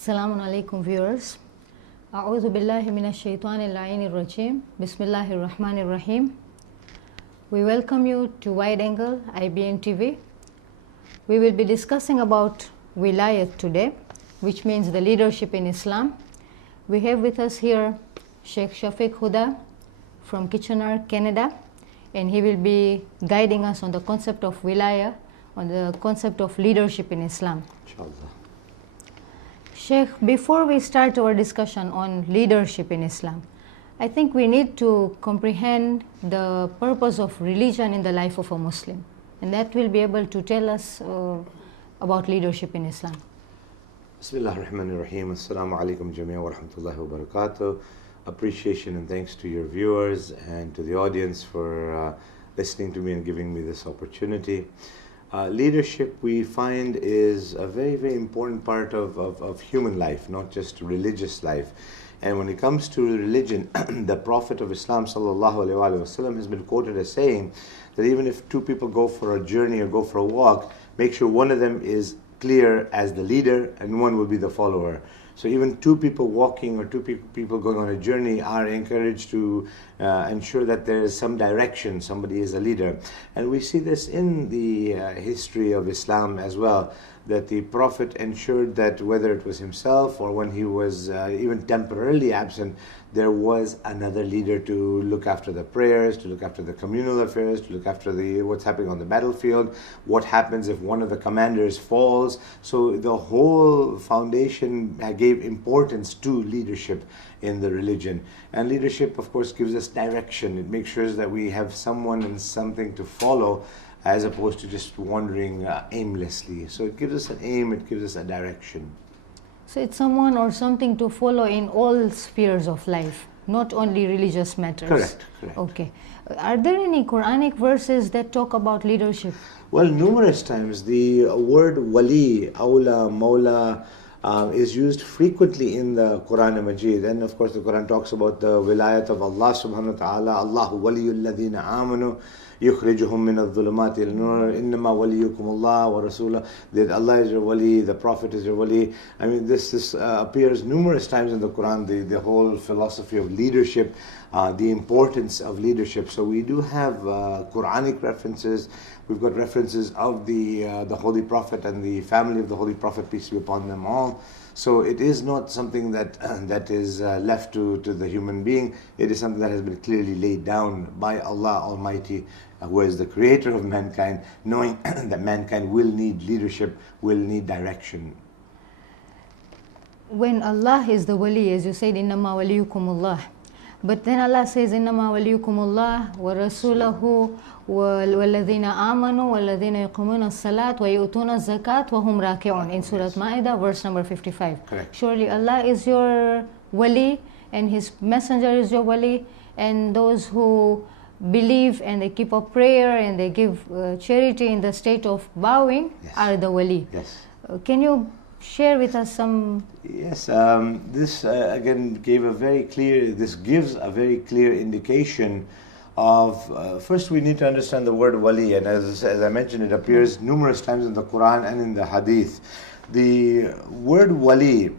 Assalamu alaikum viewers. A'udhu billahi minash shaitanir la'inir rajim. Bismillahir rahmanir rahim. We welcome you to Wide Angle IBN TV. We will be discussing about Wilayat today, which means the leadership in Islam. We have with us here Sheikh Shafiq Huda from Kitchener, Canada, and he will be guiding us on the concept of Wilaya, on the concept of leadership in Islam. Inshallah. Sheikh, before we start our discussion on leadership in Islam, I think we need to comprehend the purpose of religion in the life of a Muslim, and that will be able to tell us about leadership in Islam. Bismillah ar-Rahman ar-Rahim. Assalamu alaikum jamia wa rahmatullahi wa barakatuh. Appreciation and thanks to your viewers and to the audience for listening to me and giving me this opportunity. Leadership, we find, is a very, very important part of human life, not just religious life. And when it comes to religion, the Prophet of Islam sallallahu alaihi wasallam has been quoted as saying that even if two people go for a journey or go for a walk, make sure one of them is clear as the leader and one will be the follower. So even two people walking or two people going on a journey are encouraged to ensure that there is some direction, somebody is a leader. And we see this in the history of Islam as well, that the Prophet ensured that whether it was himself or when he was even temporarily absent, there was another leader to look after the prayers, to look after the communal affairs, to look after what's happening on the battlefield, what happens if one of the commanders falls. So the whole foundation gave importance to leadership in the religion. And leadership, of course, gives us direction. It makes sure that we have someone and something to follow, as opposed to just wandering aimlessly. So it gives us an aim, it gives us a direction. So it's someone or something to follow in all spheres of life, not only religious matters. Correct. Okay. Are there any Quranic verses that talk about leadership? Well, numerous times. The word wali, awla, maula, is used frequently in the Quran Majid. And of course the Quran talks about the wilayat of Allah subhanahu wa ta'ala. Allahu waliyul ladhina amanu yukhrijuhum min adh-dhulumati ila-nur, innama waliyukum Allah wa rasulah. That Allah is your wali, the Prophet is your wali. I mean, this appears numerous times in the Quran, the whole philosophy of leadership, the importance of leadership. So we do have Quranic references. We've got references of the Holy Prophet and the family of the Holy Prophet, peace be upon them all. So it is not something that is left to the human being. It is something that has been clearly laid down by Allah Almighty, who is the creator of mankind, knowing that mankind will need leadership, will need direction. When Allah is the wali, as you said, innama waliyukumullah. But then Allah says, innama waliyukumullah wa rasulahu والذين آمنوا والذين يقومون الصلاة ويؤتون الزكاة وهم راكعون in Surah Ma'idah, verse number 55. Correct. Surely Allah is your wali and His messenger is your wali, and those who believe and they keep up prayer and they give charity in the state of bowing are the wali. Yes. Can you share with us some? Yes, this again gives a very clear indication of, first we need to understand the word wali, and as I mentioned, it appears numerous times in the Quran and in the Hadith. The word wali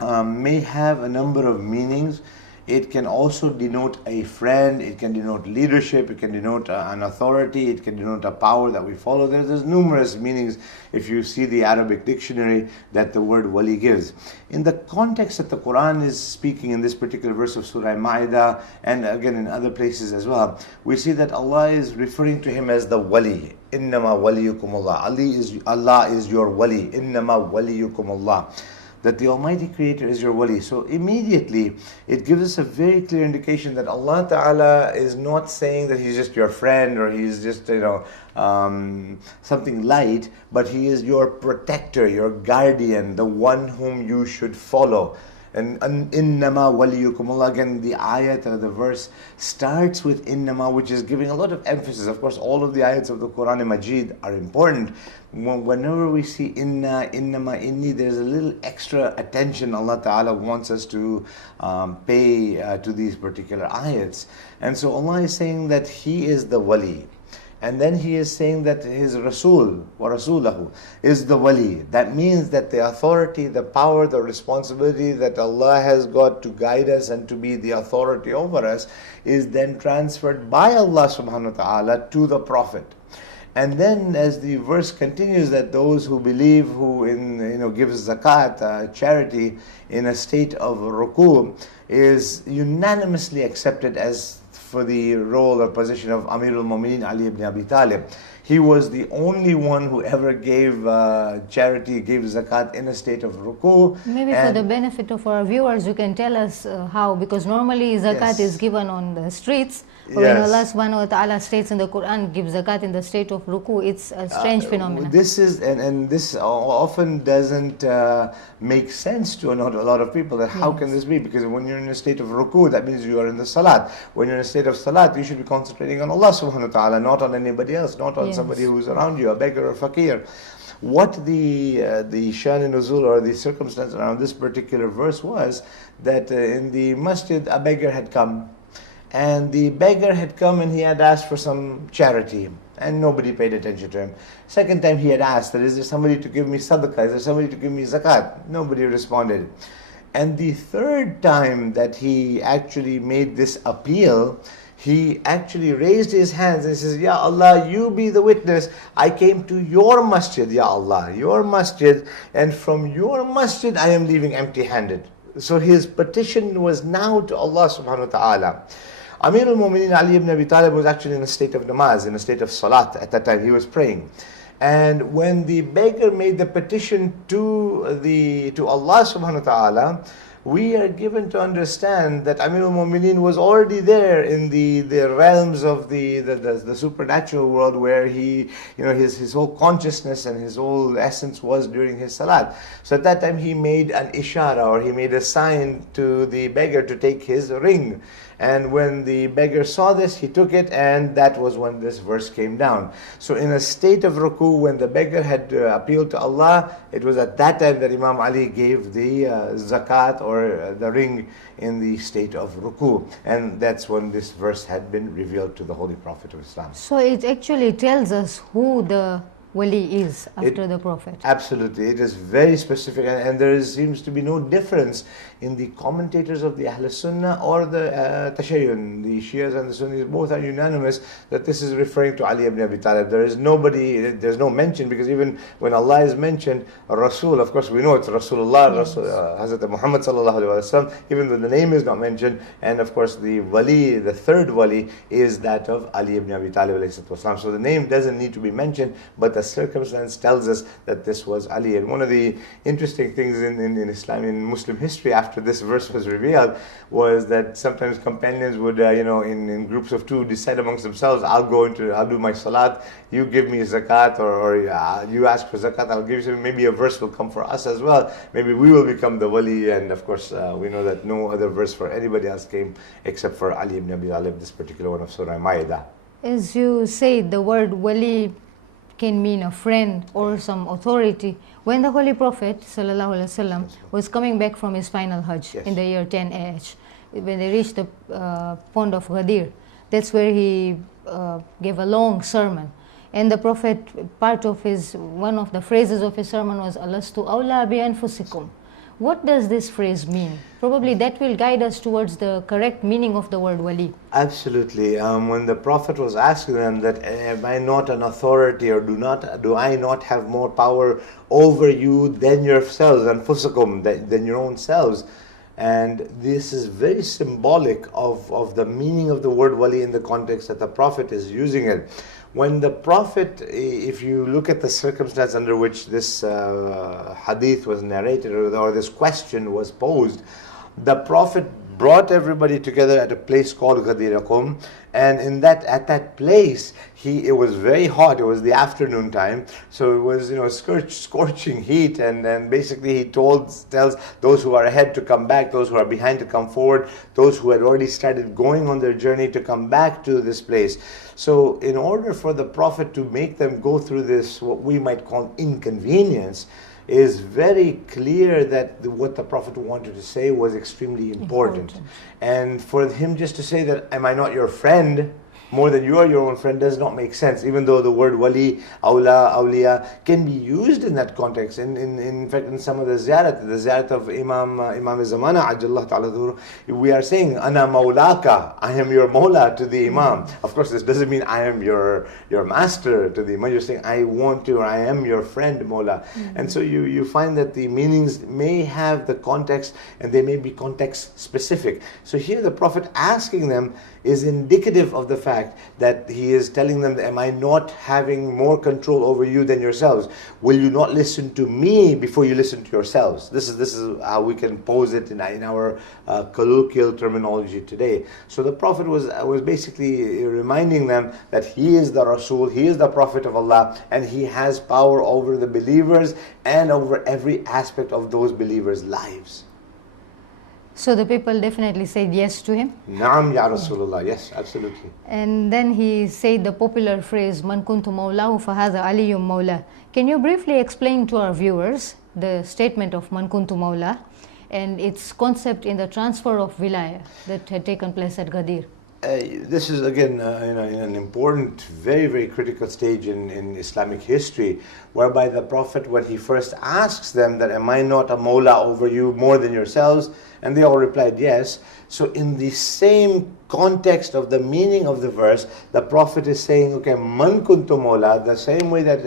may have a number of meanings. It can also denote a friend, it can denote leadership, it can denote an authority, it can denote a power that we follow. There's numerous meanings if you see the Arabic dictionary that the word wali gives. In the context that the Quran is speaking in this particular verse of Surah Ma'idah, and again in other places as well, we see that Allah is referring to him as the wali. Innama waliyukumullah. Allah is your wali. Innama waliyukumullah. That the Almighty Creator is your wali. So immediately it gives us a very clear indication that Allah Ta'ala is not saying that He's just your friend or He's just something light, but He is your protector, your guardian, the one whom you should follow. And innama waliyukumullah, again the ayat or the verse starts with innama, which is giving a lot of emphasis. Of course, all of the ayats of the Quran Majid are important. Whenever we see innama, inni, there's a little extra attention Allah Ta'ala wants us to pay to these particular ayats. And so Allah is saying that He is the wali. And then he is saying that his Rasul, wa Rasulahu, is the Wali. That means that the authority, the power, the responsibility that Allah has got to guide us and to be the authority over us is then transferred by Allah subhanahu wa ta'ala to the Prophet. And then as the verse continues, that those who believe, who give zakat, charity, in a state of ruku, is unanimously accepted as for the role or position of Amirul Mu'mineen Ali ibn Abi Talib. He was the only one who ever gave charity, gave zakat in a state of ruku. Maybe for the benefit of our viewers, you can tell us how, because normally zakat is given on the streets. But when Allah subhanahu wa ta'ala states in the Quran, give zakat in the state of ruku, it's a strange phenomenon. This is, and this often doesn't make sense to a lot of people, that how can this be? Because when you're in a state of ruku, that means you are in the salat. When you're in a state of salat, you should be concentrating on Allah subhanahu wa ta'ala, not on anybody else, not on somebody who's around you, a beggar or fakir. What the shan and nuzul, or the circumstance around this particular verse, was that in the masjid a beggar had come. And the beggar had come and he had asked for some charity, and nobody paid attention to him. Second time he had asked, that is there somebody to give me sadaqah, is there somebody to give me zakat? Nobody responded. And the third time that he actually made this appeal, he actually raised his hands and says, Ya Allah, you be the witness, I came to your masjid, Ya Allah, your masjid, and from your masjid I am leaving empty-handed. So his petition was now to Allah subhanahu wa ta'ala. Amirul Mu'mineen Ali ibn Abi Talib was actually in a state of namaz, in a state of salat at that time. He was praying. And when the beggar made the petition to Allah subhanahu wa ta'ala, we are given to understand that Amirul Mu'mineen was already there in the realms of the supernatural world, where he, his whole consciousness and his whole essence was during his salat. So at that time he made an ishara, or he made a sign to the beggar to take his ring. And when the beggar saw this, he took it, and that was when this verse came down. So in a state of ruku, when the beggar had appealed to Allah, it was at that time that Imam Ali gave the zakat, or the ring, in the state of ruku. And that's when this verse had been revealed to the Holy Prophet of Islam. So it actually tells us who the Willy is after the Prophet. Absolutely, it is very specific, and there seems to be no difference in the commentators of the Ahl Sunnah or the Tashayyun. The Shias and the Sunnis both are unanimous that this is referring to Ali ibn Abi Talib. There's no mention, because even when Allah is mentioned, Rasul, of course we know it's Rasulullah, Hazrat Muhammad sallallahu alaihi wasallam, even though the name is not mentioned. And of course the Wali, the third Wali, is that of Ali ibn Abi Talib alayhi wasallam. So the name doesn't need to be mentioned, but the circumstance tells us that this was Ali. And one of the interesting things in Islam, in Muslim history, after this verse was revealed, was that sometimes companions would, in groups of two, decide amongst themselves, I'll do my salat, you give me zakat, or you ask for zakat, I'll give you. Maybe a verse will come for us as well. Maybe we will become the Wali. And of course, we know that no other verse for anybody else came except for Ali ibn Abi Talib, this particular one of Surah Ma'idah. As you say, the word Wali can mean a friend or some authority. When the Holy Prophet ﷺ was coming back from his final Hajj in the year 10 AH, when they reached the pond of Ghadir, that's where he gave a long sermon. And the Prophet, one of the phrases of his sermon was, Alastu awla bi anfusikum. What does this phrase mean? Probably that will guide us towards the correct meaning of the word Wali. Absolutely. When the Prophet was asking them that, am I not an authority, or do I not have more power over you than yourselves, anfusakum, than your own selves? And this is very symbolic of the meaning of the word Wali in the context that the Prophet is using it. When the Prophet, if you look at the circumstance under which this hadith was narrated, or this question was posed, the Prophet brought everybody together at a place called Ghadir Qum, and at that place it was very hot. It was the afternoon time, so it was scorching heat, and basically he tells those who are ahead to come back, those who are behind to come forward, those who had already started going on their journey to come back to this place. So in order for the Prophet to make them go through this, what we might call inconvenience, is very clear that what the Prophet wanted to say was extremely important. And for him just to say that, am I not your friend, more than you are your own friend does not make sense, even though the word wali, awla, awliya can be used in that context. In fact, in some of the ziyarat of Imam Zamana, Ajjallah Ta'ala Dhuhr, we are saying, Ana maulaka, I am your maula to the Imam. Of course, this doesn't mean I am your master to the Imam. You're saying, I want to, or I am your friend, maula. And so you find that the meanings may have the context, and they may be context specific. So here the Prophet asking them is indicative of the fact that he is telling them, am I not having more control over you than yourselves? Will you not listen to me before you listen to yourselves? This is how we can pose it in our colloquial terminology today. So the Prophet was basically reminding them that he is the Rasul, he is the Prophet of Allah, and he has power over the believers and over every aspect of those believers' lives. So the people definitely said yes to him? Naam ya Rasulullah, yes, absolutely. And then he said the popular phrase, Man kuntu maulahu fahadha aliyum maula. Can you briefly explain to our viewers the statement of Man kuntu maula and its concept in the transfer of wilayah that had taken place at Ghadir? This is again an important, very, very critical stage in Islamic history, whereby the Prophet, when he first asks them that, am I not a maula over you more than yourselves? And they all replied yes. So in the same context of the meaning of the verse, the Prophet is saying, okay, man kuntu maula, the same way that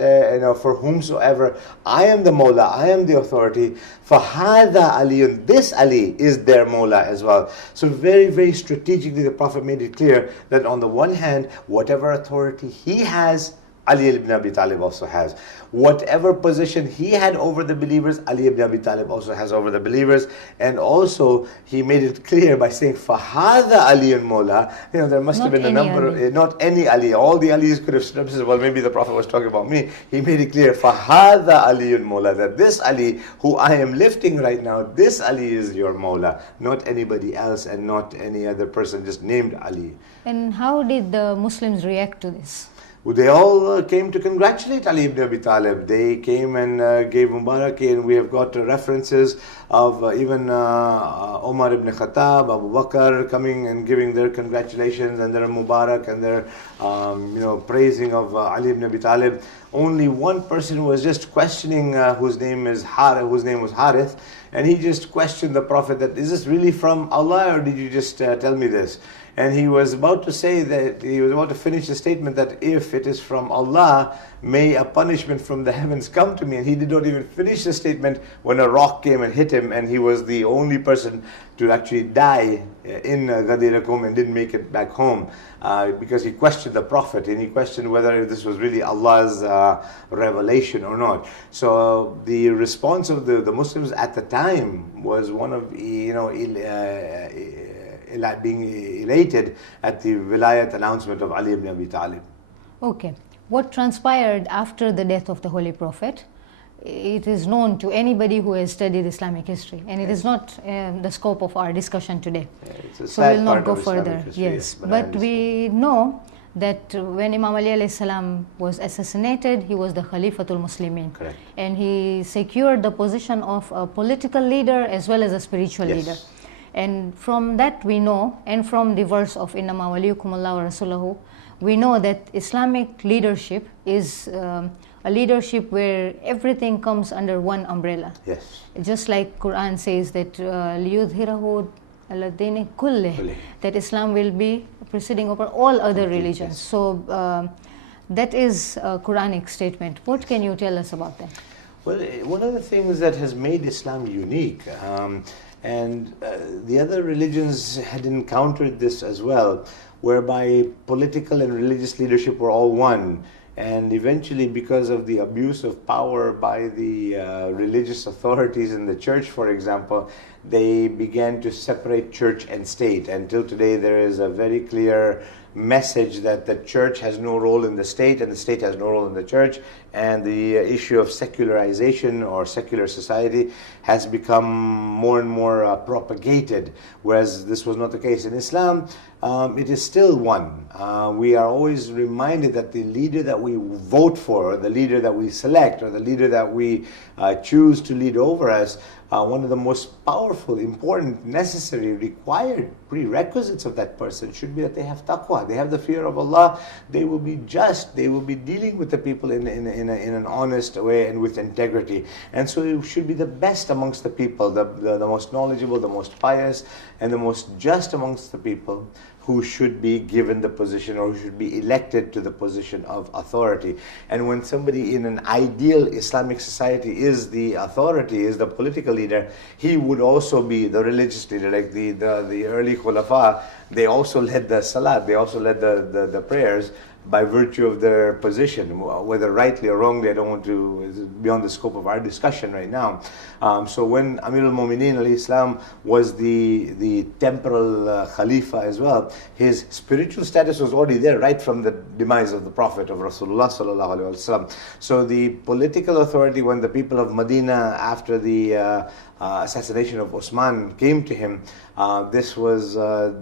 for whomsoever I am the maula, I am the authority, fahadha aliyun, this Ali is their maula as well. So very, very strategically the Prophet made it clear that on the one hand, whatever authority he has, Ali ibn Abi Talib also has. Whatever position he had over the believers, Ali ibn Abi Talib also has over the believers. And also, he made it clear by saying, فَهَذَا عَلِيٌّ مَوْلَى. There must have been a number, not any Ali. All the Alis could have stood up and said, well, maybe the Prophet was talking about me. He made it clear, فَهَذَا عَلِيٌّ مَوْلَى, that this Ali, who I am lifting right now, this Ali is your Mawla, not anybody else and not any other person just named Ali. And how did the Muslims react to this? They all came to congratulate Ali ibn Abi Talib. They came and gave Mubarak, and we have got references of even Umar ibn Khattab, Abu Bakr coming and giving their congratulations and their Mubarak and their praising of Ali ibn Abi Talib. Only one person was just questioning, whose name was Harith, and he just questioned the Prophet that, is this really from Allah, or did you just tell me this? And he was about to say that, he was about to finish the statement that if it is from Allah, may a punishment from the heavens come to me. And he did not even finish the statement when a rock came and hit him, and he was the only person to actually die in Ghadir Qum and didn't make it back home, because he questioned the Prophet, and he questioned whether this was really Allah's revelation or not. So the response of the Muslims at the time was one of being elated at the Wilayat announcement of Ali ibn Abi Talib. Okay. What transpired after the death of the Holy Prophet, it is known to anybody who has studied Islamic history, and it is not the scope of our discussion today. So we will not go further. History, yes, but we know that when Imam Ali alayhi salam was assassinated, he was the Khalifatul Muslimin. Correct. And he secured the position of a political leader as well as a spiritual leader. And from that we know, and from the verse of Innama waliyukumullahu wa rasulahu, we know that Islamic leadership is a leadership where everything comes under one umbrella. Yes. Just like Quran says that liyudhhirahu ala dini kullih, that Islam will be proceeding over all other religions. Yes. So that is a Quranic statement. What can you tell us about that? Well, one of the things that has made Islam unique, and the other religions had encountered this as well, whereby political and religious leadership were all one. And eventually, because of the abuse of power by the religious authorities in the church, for example, they began to separate church and state. Until today, there is a very clear message that the church has no role in the state and the state has no role in the church, and the issue of secularization or secular society has become more and more propagated, whereas this was not the case in Islam. it is still one. We are always reminded that the leader that we vote for, or the leader that we select, or the leader that we choose to lead over us, one of the most powerful, important, necessary, required prerequisites of that person should be that they have taqwa, they have the fear of Allah, they will be just, they will be dealing with the people in an honest way and with integrity. And so it should be the best amongst the people, the most knowledgeable, the most pious, and the most just amongst the people, who should be given the position, or who should be elected to the position of authority. And when somebody in an ideal Islamic society is the authority, is the political leader, he would also be the religious leader. Like the early Khulafa, they also led the Salat, they also led the prayers by virtue of their position, whether rightly or wrongly, I don't want to, it's beyond the scope of our discussion right now. So when Amir al-Mu'mineen alayhi salam was the temporal Khalifa as well, his spiritual status was already there right from the demise of the Prophet of Rasulullah sallallahu alaihi wasallam. So the political authority, when the people of Medina, after the assassination of Osman, came to him, this was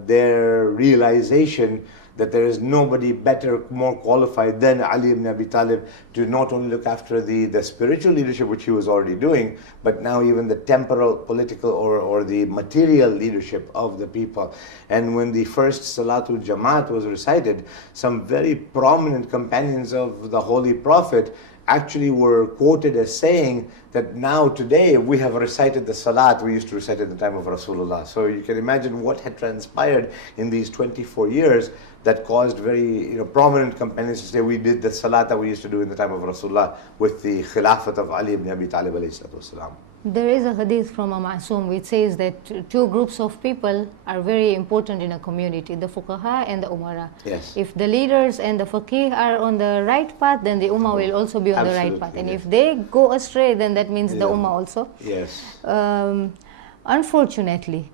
their realization that there is nobody better, more qualified than Ali ibn Abi Talib to not only look after the spiritual leadership, which he was already doing, but now even the temporal, political, or the material leadership of the people. And when the first Salatul Jamaat was recited, some very prominent companions of the Holy Prophet actually were quoted as saying that now today we have recited the Salat we used to recite at the time of Rasulullah. So you can imagine what had transpired in these 24 years that caused very prominent companions to say we did the Salat that we used to do in the time of Rasulullah with the Khilafat of Ali ibn Abi Talib alayhi salatu wasalam. There is a hadith from a Ma'soom which says that two groups of people are very important in a community, the fuqaha and the umara. Yes. If the leaders and the faqih are on the right path, then the ummah will also be on the right path. And if they go astray, then that means the ummah also. Yes. Unfortunately,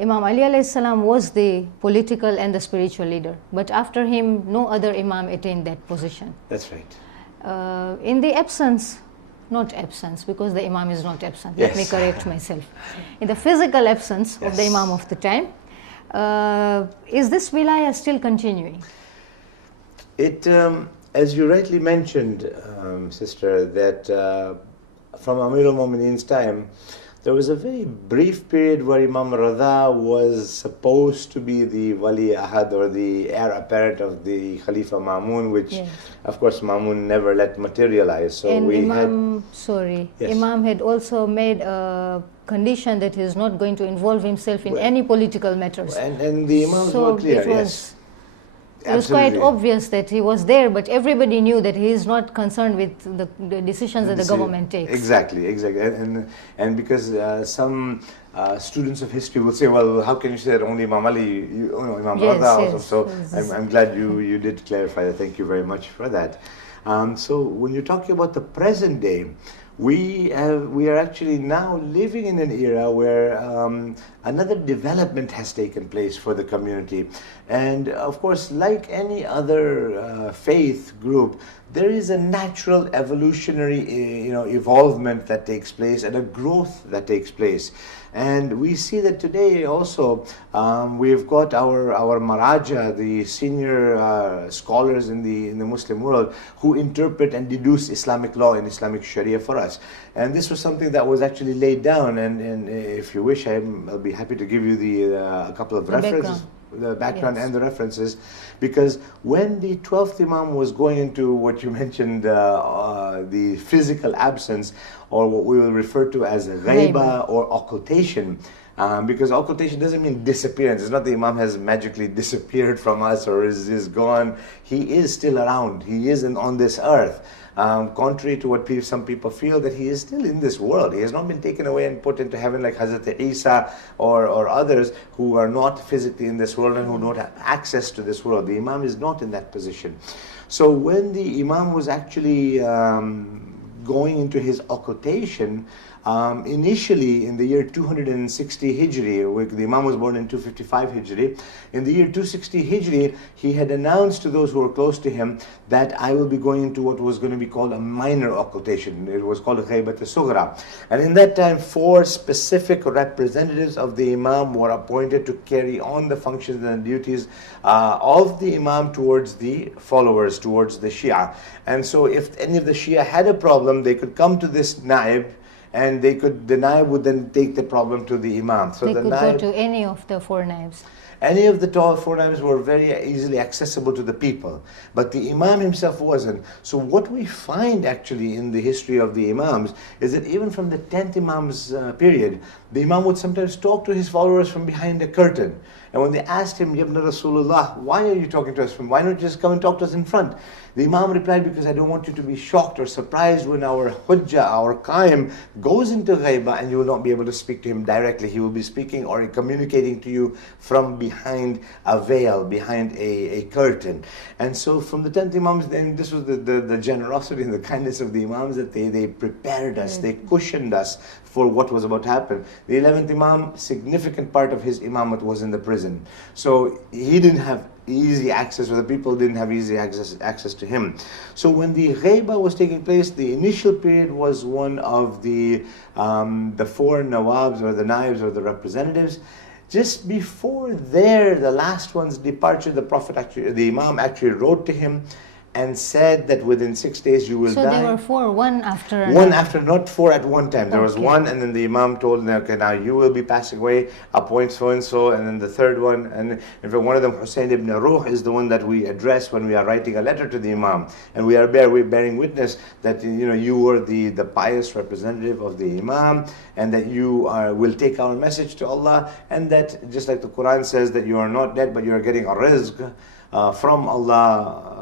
Imam Ali alayhi salam was the political and the spiritual leader, but after him no other imam attained that position. That's right. In the absence, not absence, because the imam is not absent, yes. Let me correct myself. In the physical absence of the imam of the time, is this wilayah still continuing? It, as you rightly mentioned, sister, that from Amir al-Mu'mineen's time, there was a very brief period where Imam Rada was supposed to be the Wali Ahad, or the heir apparent of the Khalifa Ma'mun, which of course Ma'mun never let materialize. So and we Imam, Yes. Imam had also made a condition that he is not going to involve himself in any political matters. And the Imams were clear, It was quite obvious that he was there, but everybody knew that he is not concerned with the decisions that the government takes. Exactly. And because some students of history will say, well, how can you say that only Imam Ali, Imam Rada also? So I'm glad you did clarify that. Thank you very much for that. So when you're talking about the present day, we are actually now living in an era where another development has taken place for the community. And of course, like any other faith group, there is a natural evolutionary evolvement that takes place, and a growth that takes place. And we see that today also we've got our Maraja, the senior scholars in the Muslim world, who interpret and deduce Islamic law and Islamic Sharia for us. And this was something that was actually laid down, and if you wish, I'll be happy to give you a couple of references. The background and the references, because when the 12th Imam was going into what you mentioned, the physical absence, or what we will refer to as ghaiba or occultation, because occultation doesn't mean disappearance. It's not the Imam has magically disappeared from us or is gone. He is still around. He is on this earth. Contrary to what some people feel, that he is still in this world. He has not been taken away and put into heaven like Hazrat Isa or others who are not physically in this world and who don't have access to this world. The Imam is not in that position. So when the Imam was actually going into his occultation, Initially, in the year 260 Hijri, the Imam was born in 255 Hijri. In the year 260 Hijri, he had announced to those who were close to him that I will be going into what was going to be called a minor occultation. It was called Ghaibat al-Sughra. And in that time, 4 specific representatives of the Imam were appointed to carry on the functions and duties of the Imam towards the followers, towards the Shia. And so if any of the Shia had a problem, they could come to this Naib, and the Naib would then take the problem to the Imam. So they could go to any of the 4 Naibs. Any of the 4 Naibs were very easily accessible to the people, but the Imam himself wasn't. So what we find actually in the history of the Imams is that even from the 10th Imam's period, the Imam would sometimes talk to his followers from behind a curtain. And when they asked him, Yabna Rasulullah, why are you talking to us from? Why not just come and talk to us in front? The Imam replied, because I don't want you to be shocked or surprised when our Hujjah, our Qaim, goes into Ghaibah and you will not be able to speak to him directly. He will be speaking or communicating to you from behind a veil, behind a curtain. And so from the 10th Imams, then this was the generosity and the kindness of the Imams, that they prepared us, they cushioned us for what was about to happen. The 11th Imam, significant part of his Imamat was in the prison. So he didn't have easy access, or the people didn't have easy access to him. So when the Ghaibah was taking place, the initial period was one of the 4 Nawabs, or the Naibs, or the representatives. Just before the last one's departure, the Imam actually wrote to him and said that within 6 days you will die. So there were 4, one after another. One after, not 4 at one time. There was one, and then the Imam told them, okay, now you will be passing away, appoint so-and-so, and then the third one. And in fact, one of them, Hussein ibn Ruh, is the one that we address when we are writing a letter to the Imam. And we're bearing witness that you were the pious representative of the Imam, and that you will take our message to Allah, and that, just like the Quran says, that you are not dead, but you are getting a rizq from Allah,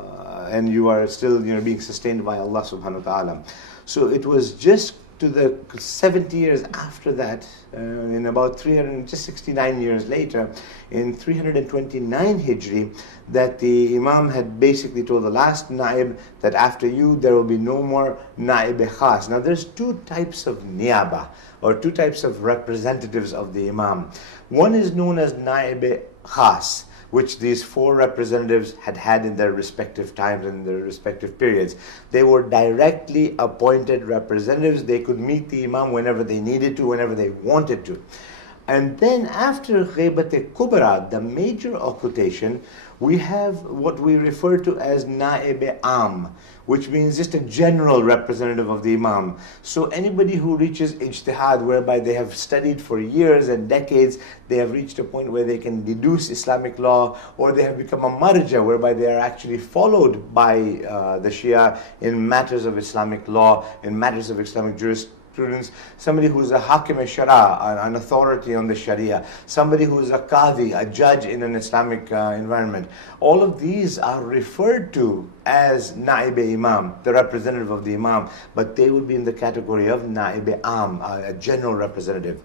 and you are still being sustained by Allah subhanahu wa ta'ala. So it was just to the 70 years after that, in about 369 years later, in 329 Hijri, that the Imam had basically told the last Naib that after you there will be no more Naib Khas. Now there's 2 types of Niyaba, or 2 types of representatives of the Imam. One is known as Naib Khas, which these 4 representatives had in their respective times and their respective periods. They were directly appointed representatives. They could meet the Imam whenever they needed to, whenever they wanted to. And then after Ghaibat al-Kubra, the major occultation, we have what we refer to as Naib Am, which means just a general representative of the Imam. So anybody who reaches ijtihad, whereby they have studied for years and decades, they have reached a point where they can deduce Islamic law, or they have become a marja, whereby they are actually followed by the Shia in matters of Islamic law, in matters of Islamic jurisprudence. Somebody who is a hakim al-shara, an authority on the sharia, somebody who is a qadi, a judge in an Islamic environment. All of these are referred to as Naib Imam, the representative of the Imam, but they would be in the category of Naib Am, a general representative.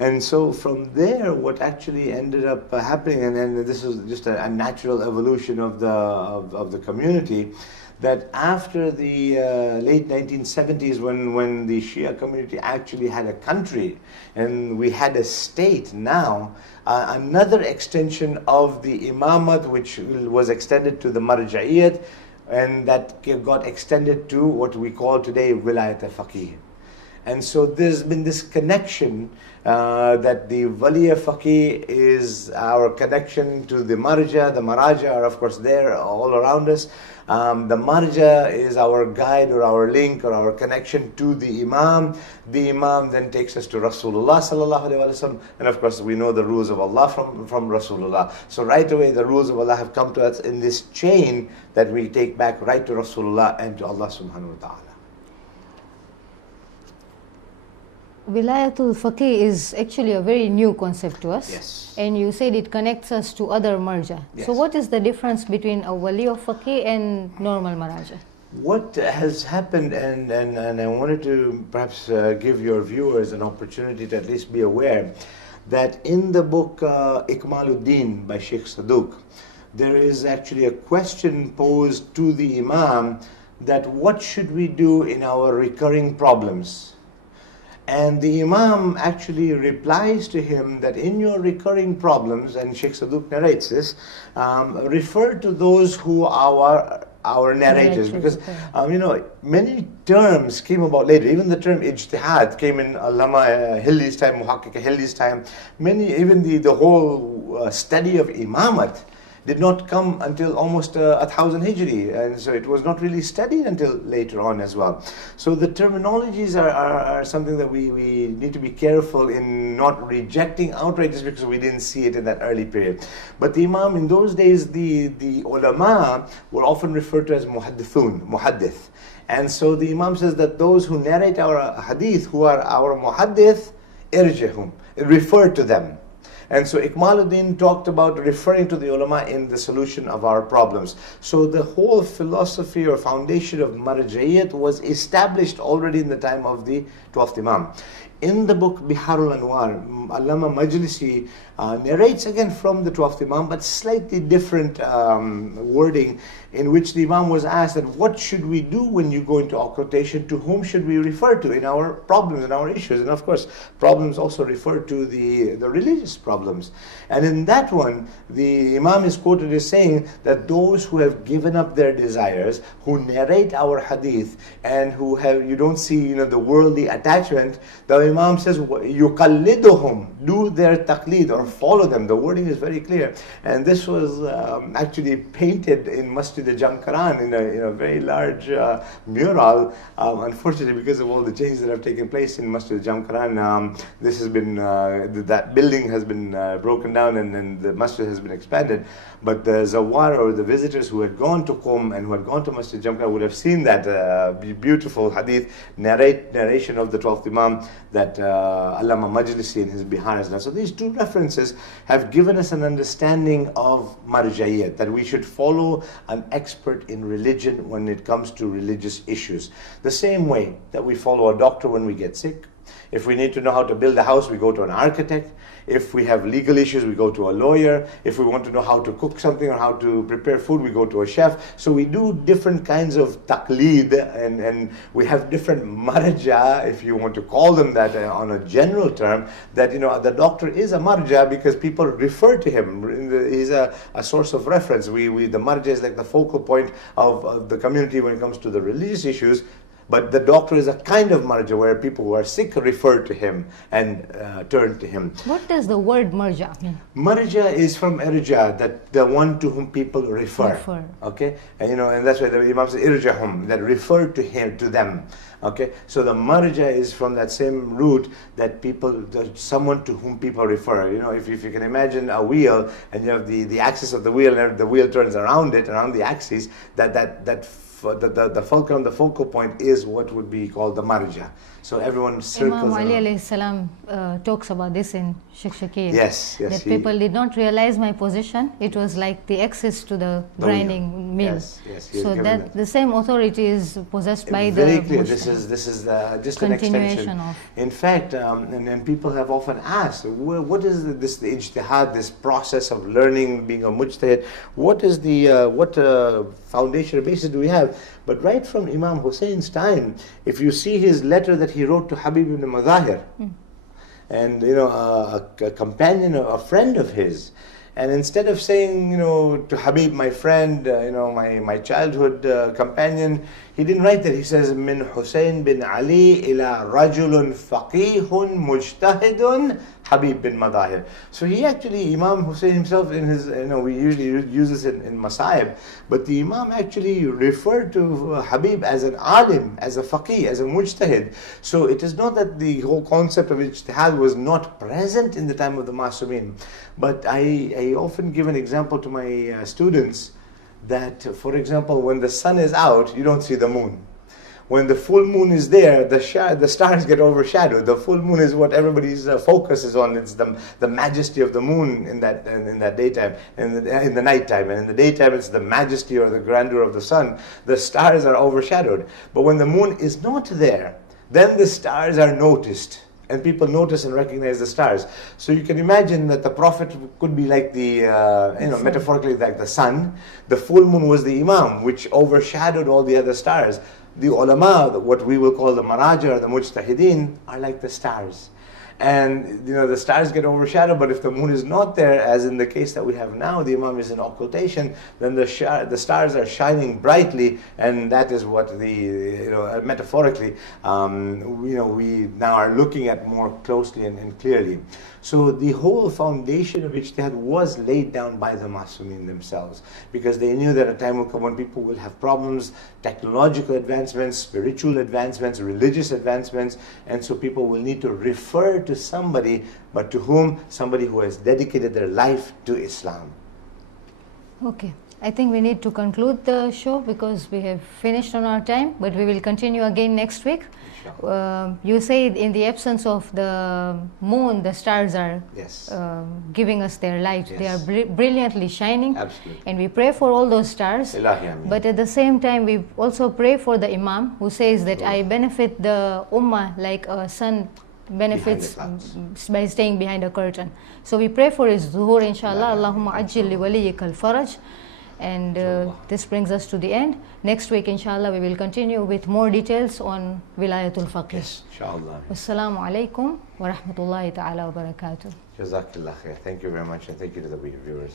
And so from there, what actually ended up happening, and this is just a natural evolution of the community, that after the late 1970s, when the Shia community actually had a country and we had a state, now another extension of the Imamat, which was extended to the Marja'iyat, and that got extended to what we call today Wilayate Faqih. And so there's been this connection that the Wilayate Faqih is our connection to the Marja. The Maraja are of course there all around us. The Marja is our guide, or our link, or our connection to the Imam. The Imam then takes us to Rasulullah sallallahu alaihi wasallam, and of course we know the rules of Allah from Rasulullah. So right away the rules of Allah have come to us in this chain that we take back right to Rasulullah and to Allah subhanahu wa ta'ala. Wilayatul Faqih is actually a very new concept to us. Yes. And you said it connects us to other marja. Yes. So what is the difference between a wali of faqih and normal maraja? What has happened, and I wanted to perhaps give your viewers an opportunity to at least be aware, that in the book Ikmaluddin by Sheikh Saduq, there is actually a question posed to the Imam that what should we do in our recurring problems? And the Imam actually replies to him that in your recurring problems, and Sheikh Saduq narrates this, refer to those who are our narrators, because many terms came about later. Even the term ijtihad came in Allama Hilli's time, Muhaqqiq Hilli's time. Even the whole study of imamat did not come until almost 1000 Hijri, and so it was not really studied until later on as well. So the terminologies are something that we need to be careful in not rejecting outright just because we didn't see it in that early period. But the Imam, in those days, the ulama were often referred to as muhaddith. And so the Imam says that those who narrate our hadith, who are our muhaddith, irjihum, refer to them. And so Ikmaluddin talked about referring to the ulama in the solution of our problems. So the whole philosophy or foundation of marja'iyat was established already in the time of the 12th Imam. In the book Biharul Anwar, Allama Majlisi narrates again from the 12th Imam, but slightly different wording, in which the Imam was asked that what should we do when you go into occultation, to whom should we refer to in our problems and our issues? And of course, problems also refer to the religious problems. And in that one, the Imam is quoted as saying that those who have given up their desires, who narrate our hadith, and who have, you don't see the worldly attachment, the Imam says, yuqalliduhum, do their taqlid or follow them. The wording is very clear. And this was actually painted in Masjid al-Jamkaran in a very large mural. Unfortunately, because of all the changes that have taken place in Masjid al-Jamkaran, this has been, that building has been broken down, and the masjid has been expanded. But the Zawar, or the visitors who had gone to Qom and who had gone to Masjid al-Jamkaran, would have seen that beautiful hadith narration of the 12th Imam that Allama Majlisi in his Bihar has done. So these two references have given us an understanding of marja'iyat, that we should follow an expert in religion when it comes to religious issues. The same way that we follow a doctor when we get sick. If we need to know how to build a house, we go to an architect. If we have legal issues, we go to a lawyer. If we want to know how to cook something or how to prepare food, we go to a chef. So we do different kinds of taqleed, and we have different marja, if you want to call them that on a general term, that the doctor is a marja because people refer to him. He's a source of reference. The marja is like the focal point of the community when it comes to the religious issues. But the doctor is a kind of marja where people who are sick refer to him and turn to him. What does the word marja mean? Marja is from irja, that the one to whom people refer. Okay, and that's why the Imam says irjahum, that refer to him, to them. Okay, so the marja is from that same root, that someone to whom people refer. If you can imagine a wheel, and you have the axis of the wheel, and the wheel turns around the axis, the fulcrum, the focal point is what would be called the marja. So everyone circles Imam Ali alayhi salam talks about this in Shakir. Yes. That people did not realize my position. It was like the axis to the grinding mill. Yes. So that the same authority is possessed by very the clear. This is just an extension. In fact, and people have often asked, what is this ijtihad, this process of learning, being a mujtahid? What is what foundation or basis do we have? But right from Imam Hussein's time, if you see his letter that he wrote to Habib ibn Madahir, and a companion, a friend of his, and instead of saying to Habib, my friend, my childhood companion, he didn't write that. He says, Min Hussein bin Ali ila rajulun faqihun mujtahidun Habib bin Madahir. So he actually, Imam Hussein himself, in his, we usually use this in Masaib, but the Imam actually referred to Habib as an alim, as a faqih, as a mujtahid. So it is not that the whole concept of ijtihad was not present in the time of the Masumin. But I often give an example to my students that, for example, when the sun is out, you don't see the moon. When the full moon is there, the stars get overshadowed. The full moon is what everybody's focus is on. It's the majesty of the moon in that daytime, in the nighttime. And in the daytime, it's the majesty or the grandeur of the sun. The stars are overshadowed. But when the moon is not there, then the stars are noticed. And people notice and recognize the stars. So you can imagine that the Prophet could be like metaphorically like the sun. The full moon was the Imam, which overshadowed all the other stars. the ulama, what we will call the maraja or the mujtahideen, are like the stars. And the stars get overshadowed, but if the moon is not there, as in the case that we have now, the Imam is in occultation, then the stars are shining brightly, and that is what metaphorically, we now are looking at more closely and clearly. So the whole foundation of ijtihad was laid down by the Masumin themselves, because they knew that a time will come when people will have problems, technological advancements, spiritual advancements, religious advancements, and so people will need to refer to somebody, but to whom? Somebody who has dedicated their life to Islam. Okay. I think we need to conclude the show because we have finished on our time, but we will continue again next week. You say in the absence of the moon, the stars are giving us their light. Yes. They are brilliantly shining. Absolutely. And we pray for all those stars. But at the same time, we also pray for the Imam who says that I benefit the Ummah like a son benefits by staying behind a curtain. So we pray for his zuhur, inshallah. Allahumma ajil li waliyika al-faraj. And this brings us to the end. Next week, inshallah, we will continue with more details on Wilayatul Faqih. Yes, inshallah. Wassalamu alaikum wa rahmatullahi ta'ala wa barakatuh. Jazakallah khair. Thank you very much, and thank you to the viewers.